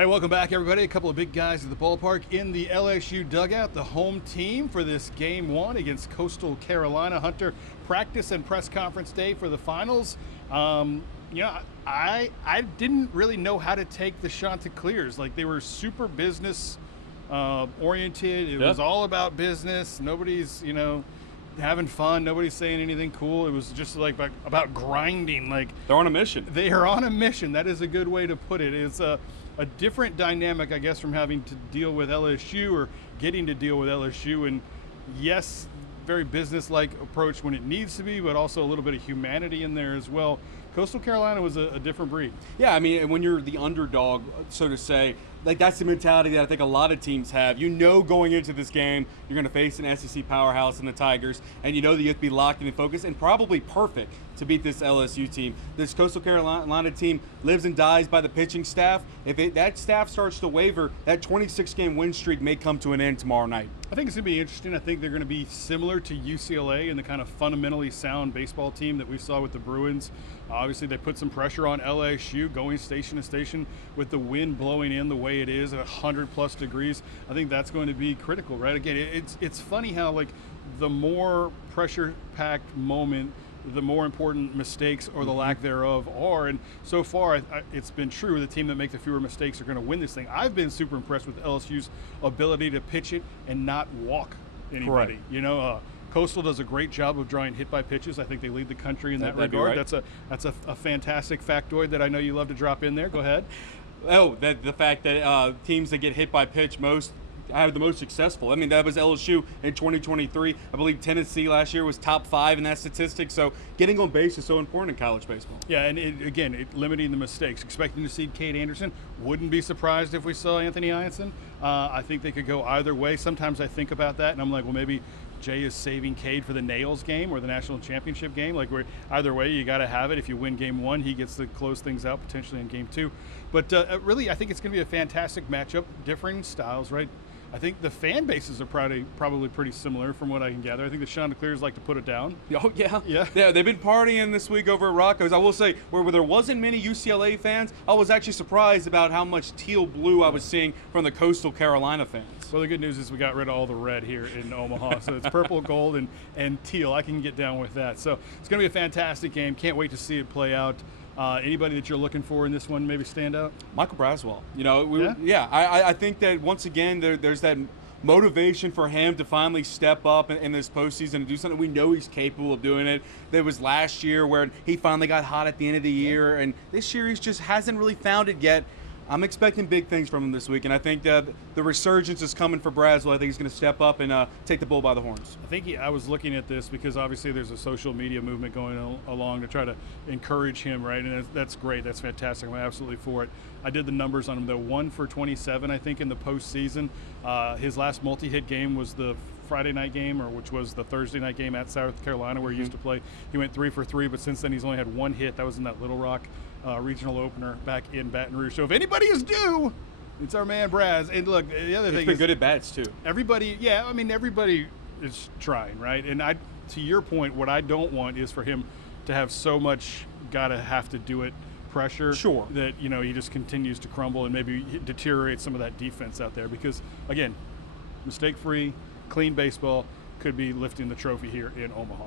Hey, welcome back, everybody. A couple of big guys at the ballpark in the LSU dugout, the home team for this game one against Coastal Carolina. Hunter, practice and press conference day for the finals. I didn't really know how to take the Chanticleers. Like, they were super business oriented. It was all about business. Nobody's, having fun. Nobody's saying anything cool. It was just like about grinding. Like, they're on a mission. They are on a mission. That is a good way to put it. It's a different dynamic, I guess, from having to deal with LSU or getting to deal with LSU. And yes, very business-like approach when it needs to be, but also a little bit of humanity in there as well. Coastal Carolina was a different breed. Yeah, I mean, when you're the underdog, so to say, like, that's the mentality that I think a lot of teams have. Going into this game, you're going to face an SEC powerhouse in the Tigers, and that you have to be locked in and focused and probably perfect to beat this LSU team. This Coastal Carolina team lives and dies by the pitching staff. If that staff starts to waver, that 26-game win streak may come to an end tomorrow night. I think it's going to be interesting. I think they're going to be similar to UCLA and the kind of fundamentally sound baseball team that we saw with the Bruins. Obviously, they put some pressure on LSU, going station to station with the wind blowing in the way it is at 100+ degrees. I think that's going to be critical, right? Again, it's funny how, like, the more pressure-packed moment, the more important mistakes or the lack thereof are. And so far, it's been true. The team that make the fewer mistakes are going to win this thing. I've been super impressed with LSU's ability to pitch it and not walk anybody. Correct. Coastal does a great job of drawing hit by pitches. I think they lead the country in that regard. Right. That's a fantastic factoid that I know you love to drop in there. Go ahead. Oh, the fact that teams that get hit by pitch have the most successful. I mean, that was LSU in 2023. I believe Tennessee last year was top 5 in that statistic. So getting on base is so important in college baseball. Yeah, and limiting the mistakes. Expecting to see Cade Anderson. Wouldn't be surprised if we saw Anthony Ianson. I think they could go either way. Sometimes I think about that, and I'm like, well, maybe Jay is saving Cade for the Nails game or the national championship game. Like, either way, you got to have it. If you win game 1, he gets to close things out potentially in game 2. But really, I think it's going to be a fantastic matchup. Differing styles, right? I think the fan bases are probably pretty similar from what I can gather. I think the Chanticleers like to put it down. Oh, yeah. Yeah. Yeah, they've been partying this week over at Rocco's. I will say, where there wasn't many UCLA fans, I was actually surprised about how much teal blue I was seeing from the Coastal Carolina fans. Well, the good news is we got rid of all the red here in Omaha. So it's purple, gold, and teal. I can get down with that. So it's going to be a fantastic game. Can't wait to see it play out. Anybody that you're looking for in this one maybe stand out? Michael Braswell. I think that once again there's that motivation for him to finally step up in this postseason and do something. We know he's capable of doing it. There was last year where he finally got hot at the end of the year, and this year he just hasn't really found it yet. I'm expecting big things from him this week, and I think that the resurgence is coming for Braswell. I think he's going to step up and take the bull by the horns. I was looking at this because obviously there's a social media movement going along to try to encourage him, right? And that's great. That's fantastic. I'm absolutely for it. I did the numbers on him, though. 1 for 27, I think, in the postseason. His last multi-hit game was the Friday night game, which was the Thursday night game at South Carolina where he used to play. He went 3 for 3, but since then he's only had 1 hit. That was in that Little Rock regional opener back in Baton Rouge. So if anybody is due, it's our man Braz. And look, the other thing is, he's been good at bats too. Everybody is trying, right? And to your point, what I don't want is for him to have so much have to do it pressure. Sure. That he just continues to crumble and maybe deteriorate some of that defense out there. Because again, mistake-free, clean baseball could be lifting the trophy here in Omaha.